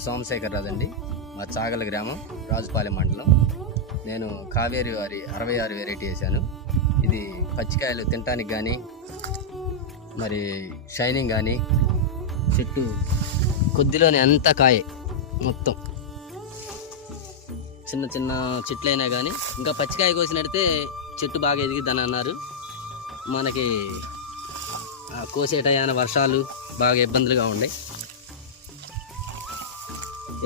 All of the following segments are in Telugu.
పేరు సోమశేఖర్ రాజు అండి. మా చాగల గ్రామం, రాజుపాలెం మండలం. నేను కావేరి వారి 66 వెరైటీ వేసాను. ఇది పచ్చికాయలు తినటానికి కానీ, మరి షైనింగ్ కానీ, చెట్టు కొద్దిలోనే అంతా కాయే మొత్తం. చిన్న చిన్న చెట్లైనా కానీ ఇంకా పచ్చికాయ కోసినట్టే చెట్టు బాగా ఎదిగిద్దని అన్నారు. మనకి కోసేటయాన వర్షాలు బాగా ఇబ్బందులుగా ఉన్నాయి.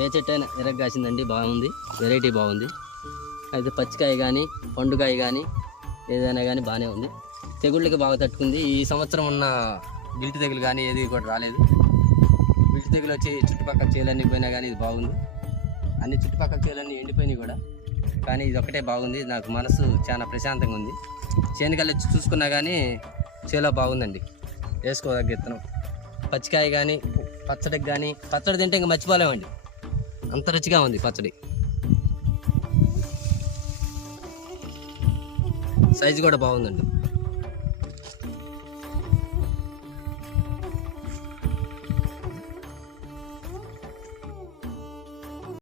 ఏ చెట్టు అయినా ఎరగ్గాసిందండి, బాగుంది, వెరైటీ బాగుంది. అయితే పచ్చికాయ కానీ పండుకాయ కానీ ఏదైనా కానీ బాగానే ఉంది. తెగుళ్ళకి బాగా తట్టుకుంది. ఈ సంవత్సరం ఉన్న గిల్టి తెగులు కానీ ఏది కూడా రాలేదు. గిల్టి తెగులు వచ్చి చుట్టుపక్కల చేలన్నీ పోయినా కానీ ఇది బాగుంది. అన్ని చుట్టుపక్కల చేలన్నీ ఎండిపోయినాయి కూడా, కానీ ఇది ఒక్కటే బాగుంది. నాకు మనసు చాలా ప్రశాంతంగా ఉంది. చేనుకల్లి చూసుకున్నా కానీ చేలో బాగుందండి, వేసుకోదగ్గ విత్తనం. పచ్చికాయ కానీ పచ్చడికి కానీ, పచ్చడి తింటే ఇంకా మర్చిపోలేమండి, అంత రుచిగా ఉంది పచ్చడి. సైజు కూడా బాగుందండి.